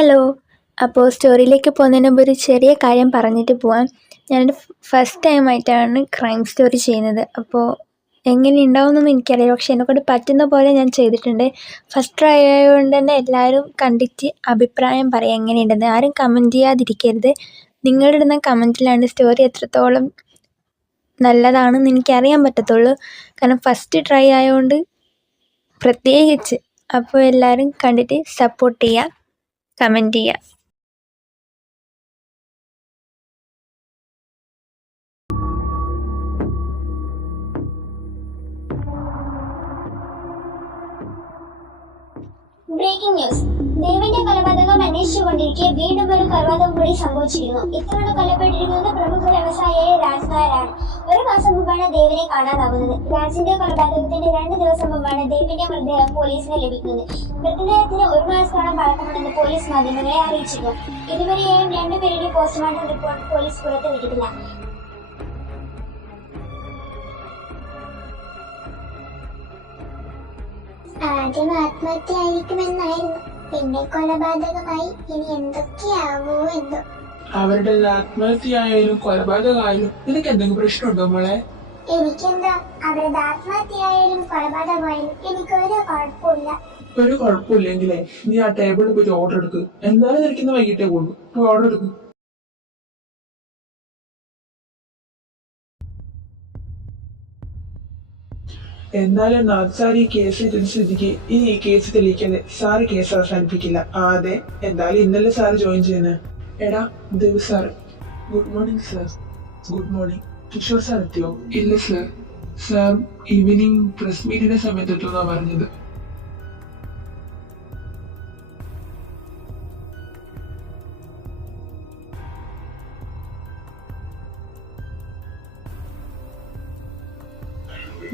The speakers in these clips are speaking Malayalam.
ഹലോ. അപ്പോൾ സ്റ്റോറിയിലേക്ക് പോകുന്നതിന് മുമ്പ് ഒരു ചെറിയ കാര്യം പറഞ്ഞിട്ട് പോവാം. ഞാനൊരു ഫസ്റ്റ് ടൈമായിട്ടാണ് ക്രൈം സ്റ്റോറി ചെയ്യുന്നത്. അപ്പോൾ എങ്ങനെ ഉണ്ടാവുമെന്നൊന്നും എനിക്കറിയില്ല, പക്ഷേ എന്നെക്കൊണ്ട് പറ്റുന്ന പോലെ ഞാൻ ചെയ്തിട്ടുണ്ട്. ഫസ്റ്റ് ട്രൈ ആയതുകൊണ്ട് തന്നെ എല്ലാവരും കണ്ടിട്ട് അഭിപ്രായം പറയാം എങ്ങനെയുണ്ടെന്ന്. ആരും കമൻറ്റ് ചെയ്യാതിരിക്കരുത്. നിങ്ങളിടുന്ന കമൻറ്റിലാണ് സ്റ്റോറി എത്രത്തോളം നല്ലതാണെന്ന് എനിക്കറിയാൻ പറ്റത്തുള്ളൂ. കാരണം ഫസ്റ്റ് ട്രൈ ആയതുകൊണ്ട് പ്രത്യേകിച്ച്. അപ്പോൾ എല്ലാവരും കണ്ടിട്ട് സപ്പോർട്ട് ചെയ്യുക, കമൻറ്റ് ചെയ്യുക. Breaking news. ദേവിന്റെ കൊലപാതകം അന്വേഷിച്ചുകൊണ്ടിരിക്കെ വീണ്ടും ഒരു കൊലപാതകം കൂടി സംഭവിച്ചിരിക്കുന്നു. ഇത്തവണ കൊല്ലപ്പെട്ടിരിക്കുന്നത് പ്രമുഖ വ്യവസായിയായ രാജ് നായരാണ്. ഒരു മാസം മുമ്പാണ് ദേവിനെ കാണാതാവുന്നത്. രാജിന്റെ കൊലപാതകത്തിന്റെ 2 ദിവസം മുമ്പാണ് ദേവിന്റെ മൃതദേഹം പോലീസിന് ലഭിക്കുന്നത്. മൃതദേഹത്തിന് 1 മാസത്തോളം പഴക്കമുണ്ടെന്ന് പോലീസ് മാധ്യമങ്ങളെ അറിയിച്ചിരുന്നു. ഇതുവരെയും 2 പേരുടെ പോസ്റ്റ്മോർട്ടം റിപ്പോർട്ട് പോലീസ് പുറത്തുവിട്ടിട്ടില്ല. ആദ്യം ആത്മഹത്യയായിരിക്കുമെന്നായിരുന്നു, പിന്നെ കൊലപാതകമായി. ഇനി എന്തൊക്കെയാവോ എന്തോ. അവരുടെ ആത്മഹത്യയായാലും കൊലപാതകമായാലും നിനക്ക് എന്തെങ്കിലും പ്രശ്നമുണ്ടോ മോളെ? എനിക്കെന്താ, അവരുടെ ആത്മഹത്യയായാലും കൊലപാതകമായാലും എനിക്കൊരു കുഴപ്പമില്ല. ഒരു കുഴപ്പമില്ലെങ്കിലേ നീ ആ ടേബിളിൽ പോയി ഓർഡർ എടുക്ക്. എന്തായാലും നിനക്കിന്ന് വൈകിട്ടേ പോകുള്ളൂ, പോയി ഓർഡർ എടുക്കും. എന്നാലും നാഥ് സാർ ഈ കേസ് എടുത്ത സ്ഥിതിക്ക് ഇനി ഈ കേസ് തെളിയിക്കാതെ സാറ് കേസ് അവസാനിപ്പിക്കില്ല. അതെ, എന്തായാലും ഇന്നലെ സാറ് ജോയിൻ ചെയ്യുന്നത്. എടാ Dev sir. Good morning sir. Good morning. Kishore sir എത്തിയോ? ഇല്ല സാർ. സാർ ഈവനിങ് പ്രസ് മീറ്റിന്റെ സമയത്ത് എത്തുന്നാ പറഞ്ഞത്.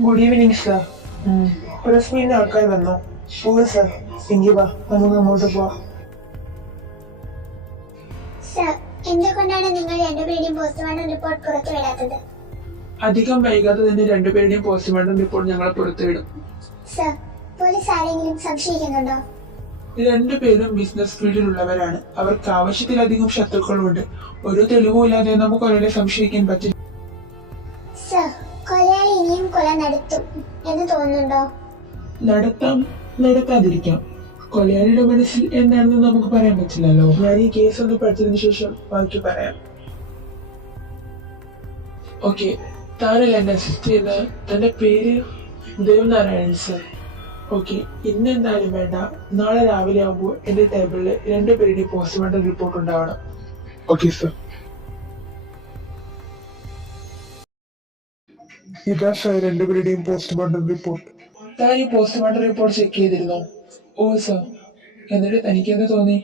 Good evening sir. പ്രസ് മീറ്റിന് ആൾക്കാർ വന്നോ? പോവാ സാർ. എങ്കിൽ വാ, നമുക്ക് അങ്ങോട്ട് പോവാം. സർ, എന്തുകൊണ്ടാണ് നിങ്ങൾ രണ്ടുപേരുടെയും പോസ്റ്റ്മോർട്ടം റിപ്പോർട്ട് പുറത്തുവിടാത്തത്? അധികം വൈകാതെ തന്നെ രണ്ടുപേരുടെയും പോസ്റ്റ്മോർട്ടം റിപ്പോർട്ട് ഞങ്ങൾ പുറത്തുവിടും. സർ, പോലീസ് ആരെങ്കിലും സംശയിക്കുന്നുണ്ടോ? രണ്ടുപേരും ബിസിനസ് ഫീൽഡിലുള്ളവരാണ്. അവർക്ക് ആവശ്യത്തിലധികം ശത്രുക്കളുണ്ട്. ഒരു തെളിവുമില്ലാതെ നമുക്ക് ഒരാളെ സംശയിക്കാൻ പറ്റില്ല. സർ, കൊലയാളി ഇനിയും കൊല നടത്തും എന്ന് തോന്നുന്നുണ്ടോ? നടത്താം, നടത്താതിരിക്കാം. കൊലയാളിയുടെ മനസ്സിൽ എന്താണെന്ന് നമുക്ക് പറയാൻ പറ്റില്ലല്ലോ. ഞാൻ ഈ കേസ് ഒന്ന് പഠിച്ചതിന് ശേഷം ബാക്കി പറയാം. ഓക്കെ, താനല്ല എന്നെ അസിസ്റ്റ് ചെയ്ത. തന്റെ പേര് ദേവനാരായണൻ സർ. ഓക്കെ, ഇന്ന് എന്തായാലും വേണ്ട, നാളെ രാവിലെ ആകുമ്പോൾ എന്റെ ടേബിളിൽ രണ്ടുപേരുടെയും പോസ്റ്റ്മോർട്ടം റിപ്പോർട്ട് ഉണ്ടാവണം. Okay sir. ഇതാ സർ രണ്ടുപേരുടെയും പോസ്റ്റ്മോർട്ടം റിപ്പോർട്ട്. താൻ ഈ പോസ്റ്റ്മോർട്ടം റിപ്പോർട്ട് ചെക്ക് ചെയ്തിരുന്നോ? ഓ സർ. എന്നിട്ട് തനിക്ക് എന്ത് തോന്നി?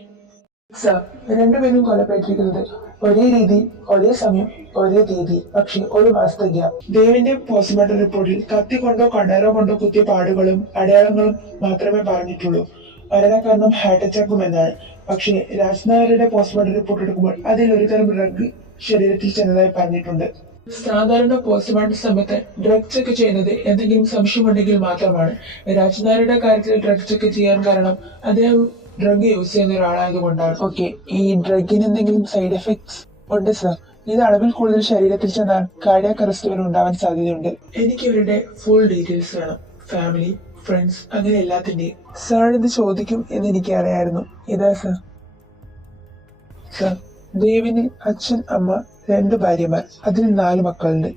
സർ, രണ്ടുപേരും കൊലപ്പെട്ടിരിക്കുന്നത് ഒരേ രീതി, ഒരേ സമയം, ഒരേ തീയതി, പക്ഷെ ഒരു മാസത്തെ ഗ്യാപ്പ്. ദേവിന്റെ പോസ്റ്റ്മോർട്ടം റിപ്പോർട്ടിൽ കത്തി കൊണ്ടോ കണ്ണേറോ കൊണ്ടോ കുത്തിയ പാടുകളും അടയാളങ്ങളും മാത്രമേ പറഞ്ഞിട്ടുള്ളൂ. മരണകാരണം ഹാർട്ട് അറ്റാക്കും എന്നാണ്. പക്ഷേ രാജ് നായരുടെ പോസ്റ്റ്മോർട്ടം റിപ്പോർട്ട് എടുക്കുമ്പോൾ അതിൽ ഒരു തരം ഡ്രഗ് ശരീരത്തിൽ ചെന്നതായി പറഞ്ഞിട്ടുണ്ട്. സാധാരണ പോസ്റ്റ്മോർട്ടം സമയത്ത് ഡ്രഗ് ചെക്ക് ചെയ്യുന്നത് എന്തെങ്കിലും സംശയമുണ്ടെങ്കിൽ മാത്രമാണ്. രാജ് നായരുടെ കാര്യത്തിൽ ഡ്രഗ് ചെക്ക് ചെയ്യാൻ കാരണം അദ്ദേഹം ഡ്രഗ് യൂസ് ചെയ്യുന്ന ഒരാളായതുകൊണ്ടാണ്. ഓക്കെ, ഈ ഡ്രഗിന് എന്തെങ്കിലും സൈഡ് എഫക്ട്സ് ഉണ്ട് സർ. ഇത് അളവിൽ കൂടുതൽ ശരീരത്തിൽ ചെന്നാൽ കാർഡിയാക് അറസ്റ്റ് വരെ ഉണ്ടാവാൻ സാധ്യതയുണ്ട്. എനിക്ക് ഇവരുടെ ഫുൾ ഡീറ്റെയിൽസ് വേണം. ഫാമിലി, ഫ്രണ്ട്സ്, അങ്ങനെ എല്ലാത്തിന്റെയും. സാർ ഇത് ചോദിക്കും എന്ന് എനിക്ക് അറിയായിരുന്നു. ഇതാ സർ. സർ, ദേവിന് അച്ഛൻ, അമ്മ, 2 ഭാര്യമാർ, അതിൽ 4 മക്കളുണ്ട്.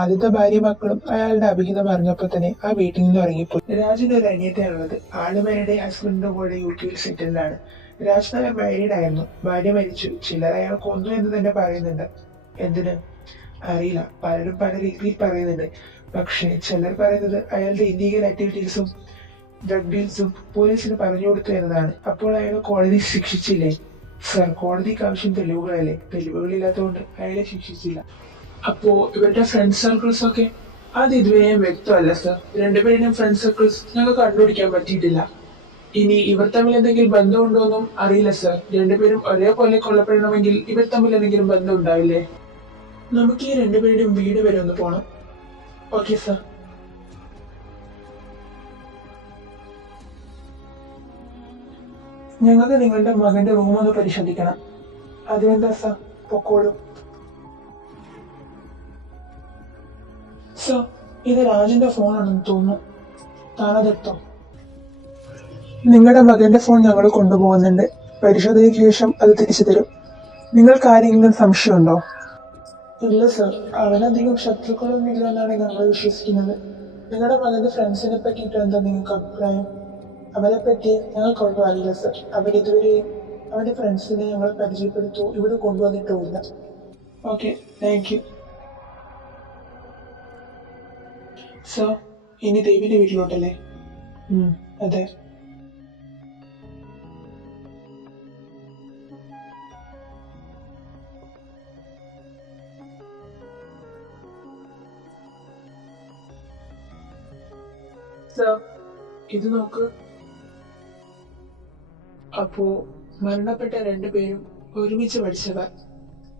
ആദ്യത്തെ ഭാര്യ മക്കളും അയാളുടെ അഭിഹിതം അറിഞ്ഞപ്പോൾ തന്നെ ആ വീട്ടിൽ നിന്ന് ഇറങ്ങിപ്പോയി. രാജിന് ഒരു അനിയത്തിയാണുള്ളത്. ആള് മാരീഡ്, ഹസ്ബൻഡിന്റെ കൂടെ യുകെയിൽ സെറ്റിൽഡാണ്. രാജ് നായർ മാരീഡ് ആയിരുന്നു. ഭാര്യ മരിച്ചു. ചിലർ അയാൾ കൊന്നു എന്ന് തന്നെ പറയുന്നുണ്ട്. എന്തിന് അറിയില്ല, പലരും പല രീതിയിൽ പറയുന്നുണ്ട്. പക്ഷെ ചിലർ പറയുന്നത് അയാളുടെ ഇല്ലീഗൽ ആക്ടിവിറ്റീസും ഡ്രഗ് ഡീൽസും പോലീസിന് പറഞ്ഞു കൊടുത്തു എന്നതാണ്. അപ്പോൾ അയാൾ കോടതി ശിക്ഷിച്ചില്ലേ? സർ, കോടതിക്ക് ആവശ്യം തെളിവുകളല്ലേ? തെളിവുകളില്ലാത്തതുകൊണ്ട് അയാളെ ശിക്ഷിച്ചില്ല. അപ്പോ ഇവരുടെ ഫ്രണ്ട് സർക്കിൾസ് ഒക്കെ അത് ഇതുവരെ വ്യക്തമല്ല സർ. രണ്ടുപേരുടെയും ഫ്രണ്ട് സർക്കിൾസ് ഞങ്ങൾക്ക് കണ്ടുപിടിക്കാൻ പറ്റിയിട്ടില്ല. ഇനി ഇവർ തമ്മിൽ എന്തെങ്കിലും ബന്ധമുണ്ടോന്നും അറിയില്ല സർ. രണ്ടുപേരും ഒരേപോലെ കൊല്ലപ്പെടണമെങ്കിൽ ഇവർ തമ്മിൽ എന്തെങ്കിലും ബന്ധം ഉണ്ടാവില്ലേ? നമുക്ക് ഈ രണ്ടുപേരുടെയും വീട് വരെ ഒന്ന് പോണം. Okay sir. ഞങ്ങൾക്ക് നിങ്ങളുടെ മകന്റെ റൂം ഒന്ന് പരിശോധിക്കണം. അതിനെന്താ സർ, പൊക്കോളൂ. സർ, ഇത് രാജിന്റെ ഫോണാണെന്ന് തോന്നുന്നു. താനതെടുത്തോ. നിങ്ങളുടെ മകന്റെ ഫോൺ ഞങ്ങൾ കൊണ്ടുപോകുന്നുണ്ട്. പരിശോധനയ്ക്ക് ശേഷം അത് തിരിച്ചു തരും. നിങ്ങൾക്ക് ആരെങ്കിലും സംശയമുണ്ടോ? ഇല്ല സർ, അവനധികം ശത്രുക്കളൊന്നും ഇല്ലെന്നാണ് ഞങ്ങൾ വിശ്വസിക്കുന്നത്. നിങ്ങളുടെ മകന്റെ ഫ്രണ്ട്സിനെ പറ്റിയിട്ട് എന്താ നിങ്ങൾക്ക് അഭിപ്രായം? അവരെ പറ്റി ഞങ്ങൾക്കൊന്നും അറിയില്ല സർ. അവരിതുവരെ അവന്റെ ഫ്രണ്ട്സിനെ ഞങ്ങൾ പരിചയപ്പെടുത്തൂ ഇവിടെ കൊണ്ടുവന്നിട്ടുമില്ല. Okay, thank you sir. ഇനി ദേവിന്റെ വീട്ടിലോട്ടല്ലേ? അതെ. സർ, ഇത് നോക്ക്. അപ്പോ മരണപ്പെട്ട രണ്ടുപേരും ഒരുമിച്ച് പഠിച്ചവർ.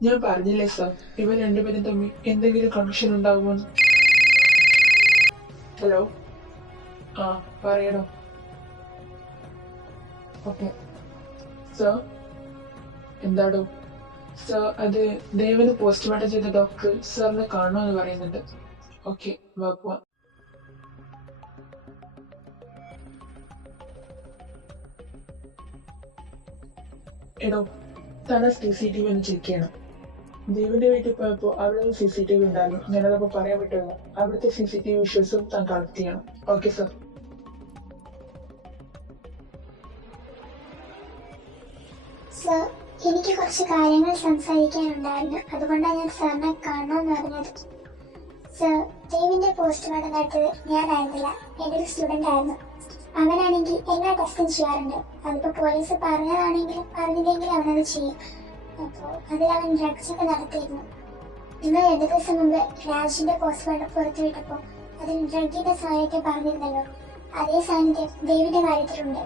ഞാൻ പറഞ്ഞില്ലേ സർ, ഇവർ രണ്ടുപേരും തമ്മിൽ എന്തെങ്കിലും കണക്ഷൻ ഉണ്ടാകുമെന്ന്. ഹലോ, ആ പറയണോ? Okay sir. എന്താടോ? സർ, അത് ദേവന് പോസ്റ്റ്മോർട്ടം ചെയ്ത ഡോക്ടർ സാറിനെ കാണണമെന്ന് പറയുന്നുണ്ട്. ഓക്കെ, വാ പോവാം. എടോ, തന്നെ CCTV ഒന്ന് ചെക്ക് ചെയ്യണം. ദേവിന്റെ വീട്ടിൽ പോയപ്പോ അവിടെ CCTV ഉണ്ടായിരുന്നു. ഞാനതപ്പോ പറയാൻ പറ്റുമല്ലോ. അവിടുത്തെ CCTV വിഷ്വൽസും താൻ കളക്ട് ചെയ്യണം. Okay sir. സർ, എനിക്ക് കുറച്ച് കാര്യങ്ങൾ സംസാരിക്കാനുണ്ടായിരുന്നു. അതുകൊണ്ടാണ് ഞാൻ സാറിനെ കാണണമെന്ന് പറഞ്ഞത്. സർ, ദേവിന്റെ പോസ്റ്റ്മോർട്ടം നടത്തിയത് ഞാനായിരുന്നില്ല, എൻ്റെ ഒരു സ്റ്റുഡൻ്റ് ആയിരുന്നു. അവനാണെങ്കിൽ എല്ലാ ടെസ്റ്റും ചെയ്യാറുണ്ട്. അതിപ്പോൾ പോലീസ് പറഞ്ഞതാണെങ്കിലും പറഞ്ഞില്ലെങ്കിലും അവനത് ചെയ്യും. അപ്പോൾ അതിൽ അവൻ ഡ്രഗ്സ് ഒക്കെ നടത്തിയിരുന്നു. നിങ്ങൾ 2 ദിവസം മുമ്പ് രാജിന്റെ പോസ്റ്റ്മോർട്ടം പുറത്തുവിട്ടപ്പോൾ അതിൽ ഡ്രഗിന്റെ സാന്നിധ്യം പറഞ്ഞിരുന്നല്ലോ. അതേ സാന്നിധ്യം ദേവിന്റെ കാര്യത്തിലുണ്ട്.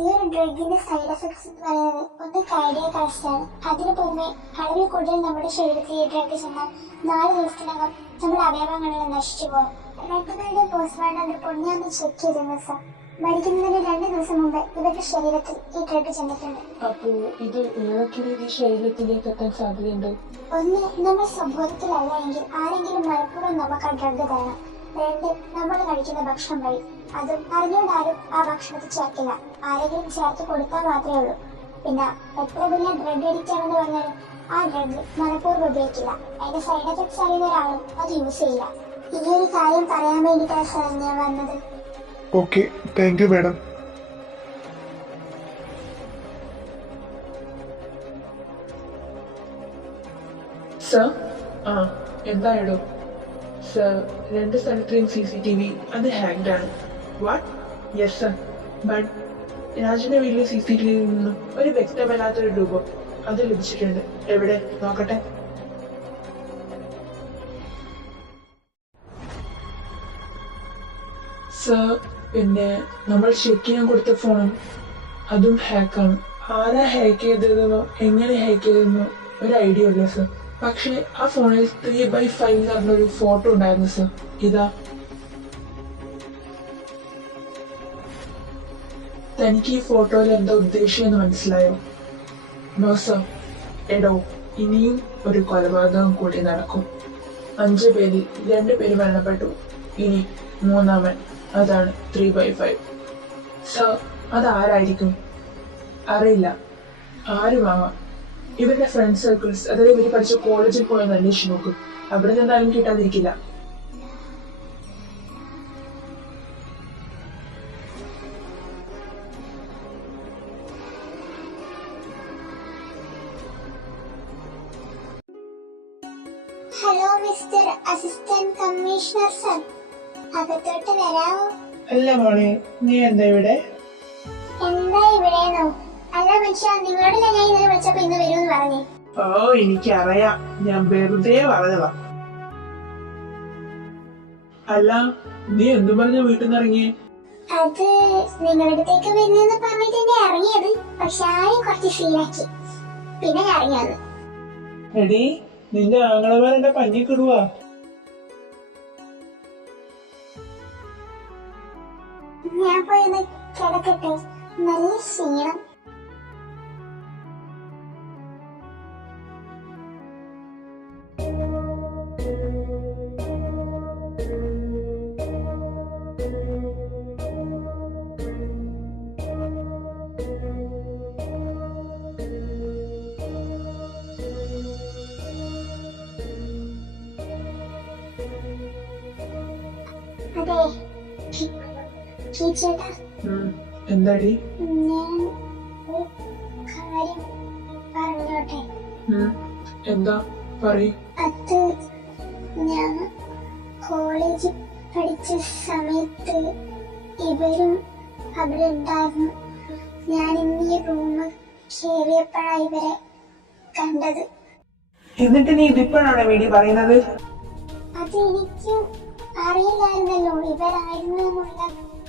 ഈ ഒരു ഡ്രഗിന്റെ സൈഡ് എഫക്ട്സ് എന്ന് പറയുന്നത് ഒന്ന് കാർഡിയാക് അറസ്റ്റാണ്. അതിനു പുറമെ അളവിൽ കൂടുതൽ നമ്മുടെ ശരീരത്തിൽ ഈ ഡ്രഗ് ചെന്നാൽ 4 ദിവസത്തിനകം നമ്മുടെ അവയവങ്ങളെല്ലാം നശിച്ചു പോകും. രണ്ടുപേരുടെ പോസ്റ്റ്മോർട്ടം റിപ്പോർട്ട് ഞാൻ ചെക്ക് ചെയ്തിരുന്നു സർ. മരിക്കുന്നതിന് 2 ദിവസം മുമ്പ് ഇവരുടെ ശരീരത്തിൽ ഈ ഡ്രഗ് ചെന്നിട്ടുണ്ട്. അപ്പോ ഇത് ഏതൊക്കെ രീതി ശരീരത്തിലേക്ക് എത്താൻ സാധ്യതയുണ്ട്? ഒന്ന്, നമ്മൾ സ്വബോധത്തിലല്ല എങ്കിൽ ആരെങ്കിലും മനഃപൂർവ്വം നമുക്ക് ആ ഡ്രഗ് തരണം. 2, നമ്മൾ കഴിക്കുന്ന ഭക്ഷണം വഴി. അതും അറിഞ്ഞുകൊണ്ടാരും ആ ഭക്ഷണത്തിൽ ചേർക്കില്ല. ആരെങ്കിലും ചേർത്ത് കൊടുത്താൽ മാത്രമേ ഉള്ളൂ. പിന്നെ എത്ര വലിയ ഡ്രഗ് അഡിക്റ്റ് ആണെന്ന് പറഞ്ഞാലും ആ ഡ്രഗ് മനഃപൂർവ്വം ഉപയോഗിക്കില്ല. അതിന്റെ സൈഡ് എഫക്ട്സ് അറിയുന്ന ഒരാളും അത് യൂസ് ചെയ്യില്ല. ഈ ഒരു കാര്യം പറയാൻ വേണ്ടിയിട്ടാണ് സാർ ഞാൻ വന്നത്. Okay, thank you madam. Sir, ആ എന്തായാലും സർ, 2 സ്ഥലത്തെയും CCTV അത് ഹാക്ഡ് ആണ്. വാട്ട്? Yes sir. ബട്ട് രാജിന്റെ വീട്ടിലെ CCTV നിന്നും ഒരു വ്യക്തമല്ലാത്തൊരു രൂപം അത് ലഭിച്ചിട്ടുണ്ട്. എവിടെ നോക്കട്ടെ. സർ, പിന്നെ നമ്മൾ ചെക്ക് ചെയ്യാൻ കൊടുത്ത ഫോണും അതും ഹാക്കാണ്. ആരാ ഹാക്ക് ചെയ്തതെന്നോ എങ്ങനെ ഹാക്ക് ചെയ്തതെന്നോ ഒരു ഐഡിയ ഇല്ല സർ. പക്ഷെ ആ ഫോണിൽ 3/5 എന്ന് പറഞ്ഞൊരു ഫോട്ടോ ഉണ്ടായിരുന്നു സർ. ഇതാ. തനിക്ക് ഈ ഫോട്ടോയിൽ എന്താ ഉദ്ദേശിച്ചെന്ന് മനസ്സിലായോ? No sir. എടോ, ഇനിയും ഒരു കൊലപാതകം കൂടി നടക്കും. 5 പേരിൽ 2 പേര് മരണപ്പെട്ടു. ഇനി 3-ാമൻ. അതാണ് 3/5. സർ, അതാരായിരിക്കും? അറിയില്ല. ആരുമാവാം. ഇവരുടെ ഫ്രണ്ട് സർക്കിൾസ്, അതായത് ഇവർ പഠിച്ച കോളേജിൽ പോയെന്ന് അന്വേഷിച്ച് നോക്കും. അവിടെ നിന്നാലും കിട്ടാതിരിക്കില്ല. Hello mister assistant commissioner sir, അകത്തോട്ട് വരാമോ? അല്ല മോളെ, നീ എന്താ ഇവിടെ? എന്താ ഇവിടെയെന്നോ? അല്ല മനുഷ്യ, നിങ്ങളോട് ഞാൻ ഇന്നലെ വിളിച്ചപ്പോ ഇന്ന് വരുമെന്ന് പറഞ്ഞേ. ഓ, എനിക്കറിയാം, ഞാൻ വെറുതെ പറഞ്ഞതാ. അല്ല, നീ എന്തു പറഞ്ഞ വീട്ടിൽ നിന്ന് ഇറങ്ങിയേ? അത് നിങ്ങളുടെ അടുത്തേക്ക് വരുന്നെന്ന് പറഞ്ഞിട്ട് എന്നെ ഇറങ്ങിയത്. പക്ഷെ ആരും കുറച്ച് ഫീലാക്കി. പിന്നെ ഞാൻ ഇറങ്ങി വന്നു. എടീ, നിന്റെ ആങ്ങളമാർ എന്റെ പഞ്ഞിക്കിടുവാ. ഞാൻ പോയൊന്ന് കിടക്കട്ടെ. നല്ല ക്ഷീണം. അതെ ചേട്ടാ, എന്താടി? ഞാൻ ഒരു കാര്യം പറഞ്ഞോട്ടെ? എന്താ പറയ്. അത് ഞാൻ കോളേജിൽ പഠിച്ച സമയത്ത് ഇവരും അവിടെ ഉണ്ടായിരുന്നു. ഞാൻ ഇന്ന് ഈ റൂം കയറിയപ്പോഴാണ് ഇവരെ കണ്ടത്. എന്നിട്ട് നീ ഇതിപ്പോഴാണ് വീഡിയോ പറയുന്നത്? അത് എനിക്ക് അറിയില്ലായിരുന്നല്ലോ ഇവരായിരുന്നു എന്നുള്ള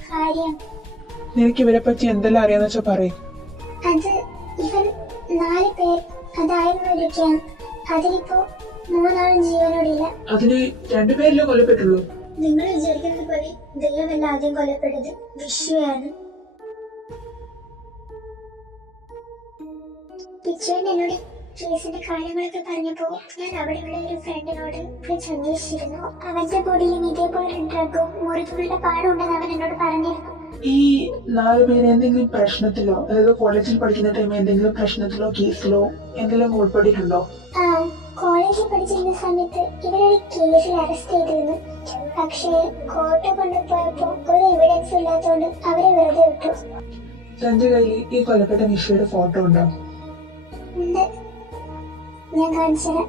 കാര്യം. നിനക്ക് ഇവരെ പറ്റി എന്തെല്ലാം അറിയാന്ന് വെച്ചാ പറയും. അത് ഇവർ 4 പേർ അതായിരുന്നു വിളിക്കാം. അതിലിപ്പോ 3 ആളും ജീവനോടില്ല. അതിന് 2 പേരിലേ കൊല്ലപ്പെട്ടുള്ളൂ. നിങ്ങൾ വിചാരിക്കുന്നത് പോലെ ദൈവമല്ല ആദ്യം കൊല്ലപ്പെട്ടത്, വിഷുവാണ്. പിച്ചുവിന് എന്നോട് കേസിന്റെ കാര്യങ്ങളൊക്കെ പറഞ്ഞപ്പോ ഞാൻ അവിടെയുള്ള ഒരു ഫ്രണ്ടിനോട് വിളിച്ച് അന്വേഷിച്ചിരുന്നു. അവന്റെ ബോഡിയിലും ഇതേപോലെ ഡ്രഗും മുറിവുകളുടെ പാടുണ്ടെന്ന് അവൻ എന്നോട് പറഞ്ഞിരുന്നു. ഈ 4 പേര് എന്തെങ്കിലും പ്രശ്നത്തിലോ, അതായത് കോളേജിൽ പഠിക്കുന്ന ടൈം എന്തെങ്കിലും പ്രശ്നത്തിലോ കേസിലോ എന്തെങ്കിലും ഉൾപ്പെട്ടിട്ടുണ്ടോ? കോളേജിൽ പഠിച്ചിരുന്ന സമയത്ത് ഇവരൊരു കേസിൽ അറസ്റ്റ് ചെയ്തിരുന്നു. പക്ഷേ കോർട്ട് കൊണ്ടുപോയപ്പോ ഒരു എവിഡൻസ് ഇല്ലാത്തതുകൊണ്ട് അവരെ വെറുതെ വിട്ടു. തന്റെ കയ്യിൽ ഈ കൊല്ലപ്പെട്ട നിഷയുടെ ഫോട്ടോ ഉണ്ടോ? ഉണ്ട്, ഞാൻ കാണിച്ചുതരാം.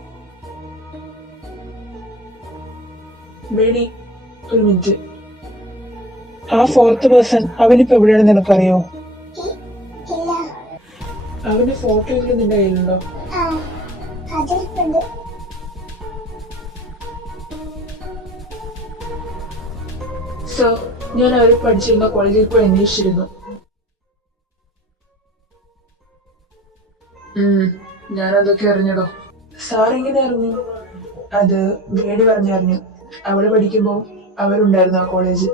ബേഡി, ഒരു മിനിറ്റ്. ആ 4th പേഴ്സൺ അവനിപ്പോ എവിടെയാണെന്ന് നിനക്കറിയോ? ഇല്ല. അവന്റെ ഫോട്ടോ എങ്കിലും നിന്റെ കയ്യിലുണ്ടോ? അതിരിപ്പുണ്ട്. സോ ഞാൻ അവർ പഠിച്ചിരുന്ന കോളേജിൽ പോയി അന്വേഷിച്ചിരുന്നു. ഞാനതൊക്കെ അറിഞ്ഞടോ. സാർ എങ്ങനെ അറിഞ്ഞു? അത് ബേഡി പറഞ്ഞറിഞ്ഞു. അവള് പഠിക്കുമ്പോ അവരുണ്ടായിരുന്നു ആ കോളേജ്.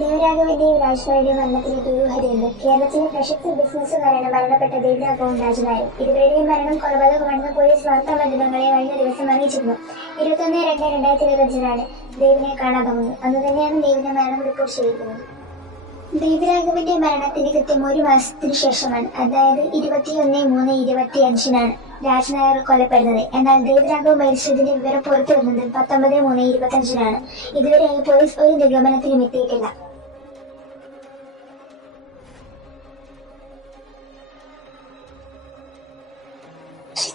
ദേവരാഘവന്റെയും രാജ്നാരുടെയും മരണത്തിന് ദുരൂഹതയുണ്ട്. കേരളത്തിലെ പ്രശസ്ത ബിസിനസ്സുകാരാണ് മരണപ്പെട്ട ദേവരാഘവും രാജ്നാരും. ഇരുവരുടെയും മരണം കൊലപാതകമാണെന്ന് പോലീസ് വാർത്താമാധ്യമങ്ങളെ കഴിഞ്ഞ ദിവസം അറിയിച്ചിരുന്നു. 21/2/2025 ദേവിനെ കാണാതാവുന്നു. അന്ന് തന്നെയാണ് ദേവിന്റെ മരണം റിപ്പോർട്ട് ചെയ്തിരിക്കുന്നത്. ദേവരാഘവന്റെ മരണത്തിന് കൃത്യം 1 മാസത്തിന് ശേഷമാണ്, അതായത് 21/3/25 രാജ്നായർ കൊല്ലപ്പെടുന്നത്. എന്നാൽ ദേവരാഘവ് മരിച്ചതിന്റെ വിവരം പുറത്തു വരുന്നത് 19/3/25 ഇതുവരെയായി പോലീസ് ഒരു നിഗമനത്തിലും എത്തിയിട്ടില്ല.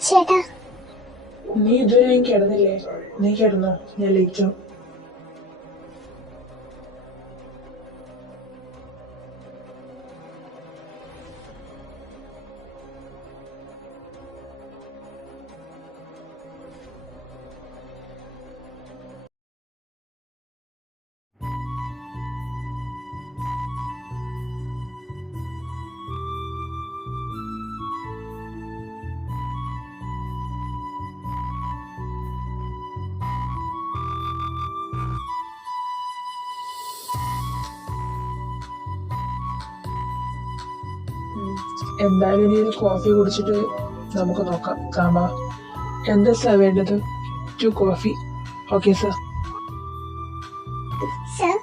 ചേട്ടാ, നീ ഇതുവരെ കിടന്നില്ലേ? നീ കിടന്നോ? ഞാൻ ലേറ്റോ? എന്തായാലും ഇനി ഒരു കോഫി കുടിച്ചിട്ട് നമുക്ക് നോക്കാം. കാമാ, എന്താ സാർ വേണ്ടത്? 2 coffee. Okay sir. Sir,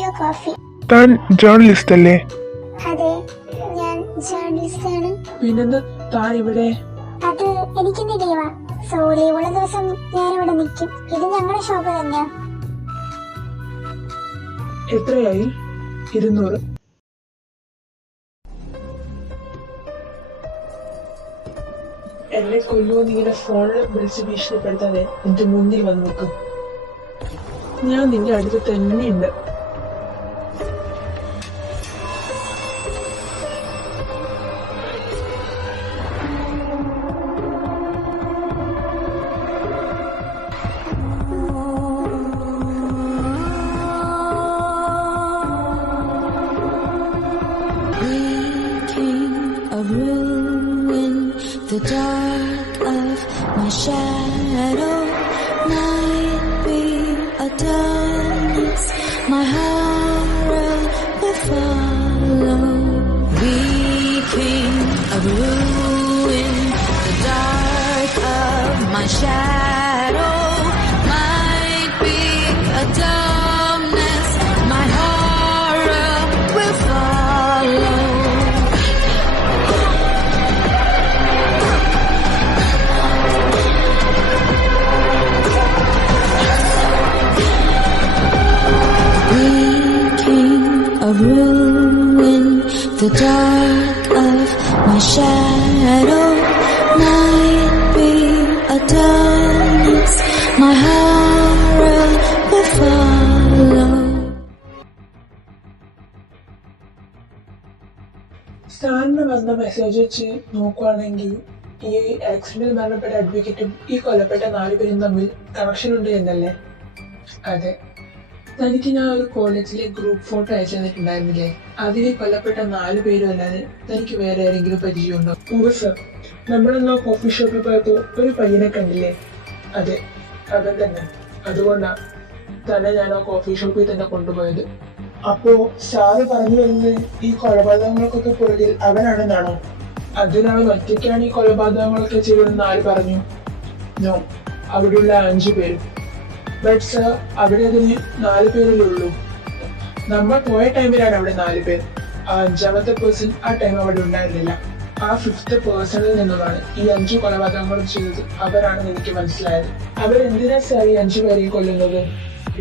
your coffee. താൻ ജേർണലിസ്റ്റ് അല്ലേ? അതെ, ഞാൻ ജേർണലിസ്റ്റ് ആണ്. പിന്നെന്താ താൻ ഇവിടെ? അത് എനിക്കിന്ന് ലീവാ. സോ ലീവുള്ള ദിവസം ഞാനിവിടെ നിൽക്കും. ഇത് ഞങ്ങളുടെ ഷോപ്പ് തന്നെയാ. എത്രയായി? 200. എന്നെ കൊല്ലുമെന്ന് ഇങ്ങനെ ഫോണിൽ വിളിച്ച് ഭീഷണിപ്പെടുത്താതെ എന്റെ മുന്നിൽ വന്ന് നോക്കും. ഞാൻ നിന്റെ അടുത്ത് തന്നെയുണ്ട്. The dark of my shadow might be a dark my shadow might be a dumbness. My horror will follow. Waking of ruin, the dark of my shadow might be a darkness. My horror will follow. സാറിന് വന്ന മെസ്സേജ് വെച്ച് നോക്കുവാണെങ്കിൽ ഈ ആക്സിഡന്റിൽ മരണപ്പെട്ട അഡ്വക്കേറ്റും ഈ കൊല്ലപ്പെട്ട 4 പേരും തമ്മിൽ കണക്ഷൻ ഉണ്ട് എന്നല്ലേ? അതെ. തനിക്ക് ഞാൻ ഒരു കോളേജിലെ ഗ്രൂപ്പ് ഫോട്ടോ അയച്ചു തന്നിട്ടുണ്ടായിരുന്നില്ലേ? അതിൽ കൊല്ലപ്പെട്ട 4 പേരും അല്ലാതെ തനിക്ക് വേറെ ആരെങ്കിലും പരിചയമുണ്ടോ? ഉവ്വ് സർ, നമ്മളെന്നാ കോഫി ഷോപ്പിൽ പോയപ്പോ ഒരു പയ്യനെ കണ്ടില്ലേ? അതെ, അവൻ തന്നെ. അതുകൊണ്ടാ തന്നെ ഞാൻ ആ കോഫി ഷോപ്പിൽ തന്നെ കൊണ്ടുപോയത്. അപ്പോ സാറ് പറഞ്ഞു വരുന്നത് ഈ കൊലപാതകങ്ങൾക്കൊക്കെ പുറകിൽ അവനാണെന്നാണോ? അതിനാണ് ഒറ്റയ്ക്കാണ് ഈ കൊലപാതകങ്ങളൊക്കെ ചെയ്തതെന്ന് ആര് പറഞ്ഞു? നോ, അവിടെയുള്ള 5 പേരും. ബട്ട് സർ, അവിടെ അതിന് 4 പേരല്ലേ ഉള്ളൂ. നമ്മൾ പോയ ടൈമിലാണ് അവിടെ 4 പേർ. ആ 5ാമത്തെ പേഴ്സൺ ആ ടൈം അവിടെ ഉണ്ടായിരുന്നില്ല. ആ 5th പേഴ്സണിൽ നിന്നുമാണ് ഈ 5 കൊലപാതകങ്ങളും ചെയ്തത്. അവരാണെന്ന് എനിക്ക് മനസ്സിലായത്. അവരെന്തിനാ സാർ ഈ 5 പേരെയും കൊല്ലുന്നത്?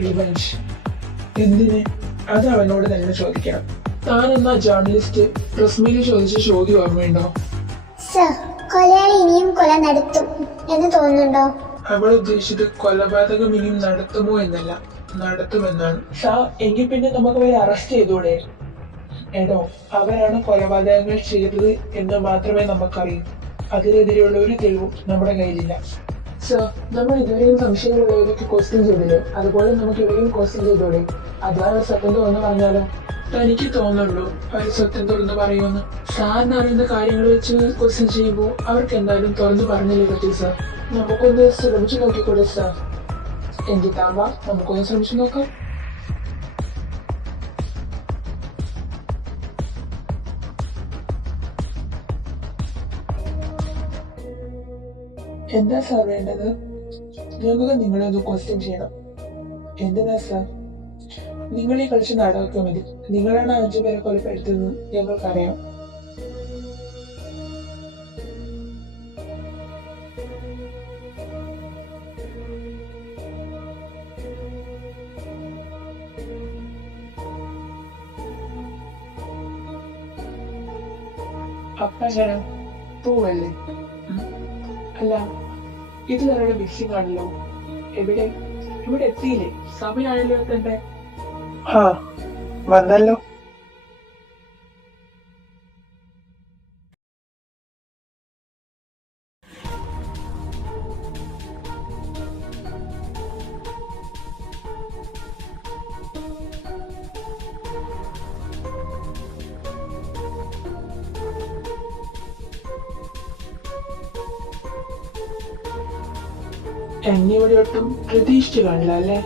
റിവെഞ്ച്. എന്തിന്? അത് അവനോട് തന്നെ ചോദിക്കണം. താൻ എന്നാ ജേർണലിസ്റ്റ് പ്രസ് മീറ്റിൽ ചോദിച്ച ചോദ്യം ഓർമ്മയുണ്ടോ? സർ, കൊലയാളി ഇനിയും കൊല നടത്തും എന്ന് തോന്നുന്നുണ്ടോ? അവൾ ഉദ്ദേശിച്ചത് കൊലപാതകം ഇനിയും നടത്തുമോ എന്നല്ല, നടത്തുമെന്നാണ്. സാർ, എങ്കിൽ പിന്നെ നമുക്ക് അവരെ അറസ്റ്റ് ചെയ്തൂടെ? എടോ, അവരാണ് കൊലപാതകങ്ങൾ ചെയ്തത് എന്ന് മാത്രമേ നമുക്കറിയൂ. അതിനെതിരെയുള്ള ഒരു തെളിവും നമ്മുടെ കയ്യിലില്ല. സർ, നമ്മൾ ഇതുവരെയും സംശയമുള്ളവരൊക്കെ ക്വസ്റ്റ്യൻ ചെയ്തില്ലേ? അതുപോലെ നമുക്ക് ഇവരെയും ക്വസ്റ്റ്യൻ ചെയ്തോടെ? അതാണ് സത്യം തുറന്ന് പറഞ്ഞാലോ? തനിക്ക് തോന്നുള്ളൂ അവർ സത്യം തുറന്ന് പറയുമെന്ന്. സാറിന് അറിയുന്ന കാര്യങ്ങൾ വെച്ച് ക്വസ്റ്റ്യൻ ചെയ്യുമ്പോൾ അവർക്ക് എന്തായാലും തുറന്ന് പറഞ്ഞില്ലേ പറ്റൂ സാർ. നമുക്കൊന്ന് ശ്രമിച്ചു നോക്കിക്കൂടെ സാർ? എങ്കിൽ താമ്പ നമുക്കൊന്ന് ശ്രമിച്ചു നോക്കാം. എന്താ സാർ വേണ്ടത്? ഞങ്ങൾക്ക് നിങ്ങളെ ഒന്ന് ക്വസ്റ്റ്യൻ ചെയ്യണം. എന്തിനാ സാർ? നിങ്ങൾ ഈ കളിച്ച നാടകമൊക്കെ മതി. നിങ്ങളാണ് 5 പേരെ കൊലപ്പെടുത്തുന്നത് ഞങ്ങൾക്കറിയാം. അപ്പ ഞാൻ പോവല്ലേ? അല്ല, ഇത് ഞങ്ങളുടെ മിസ്സിംഗ് ആണല്ലോ. ഇവിടെ എത്തിയില്ലേ? സമയമാണല്ലോ എത്തണ്ടേ? ആ, വന്നല്ലോ. എന്നെ ഇവിടെ ഒട്ടും പ്രതീക്ഷിച്ചു കാണില്ല അല്ലേ?